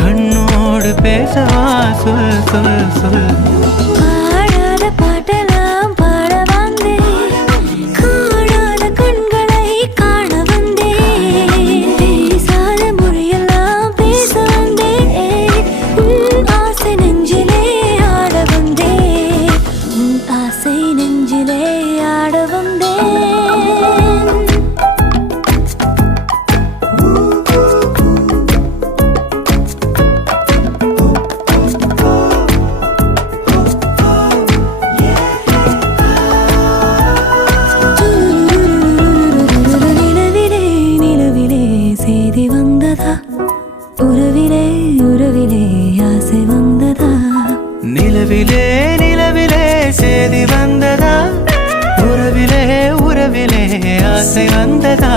கண்ணோடு பேசவா சொல் சொல் சொல். பாடாத பாட்டெல்லாம் பாட வந்தேன், காணாத கண்களை காண வந்தேன், பேசாத மொழியெல்லாம் பேச வந்தேன், உன் ஆசை நெஞ்சிலே ஆட வந்தேன், உன் ஆசை நெஞ்சிலே ஆட வந்தேன். செய்தி வந்ததா, உறவிலே உறவிலே ஆசை வந்ததா, நிலவிலே நிலவிலே செய்தி வந்ததா, உறவிலே உறவிலே ஆசை வந்ததா.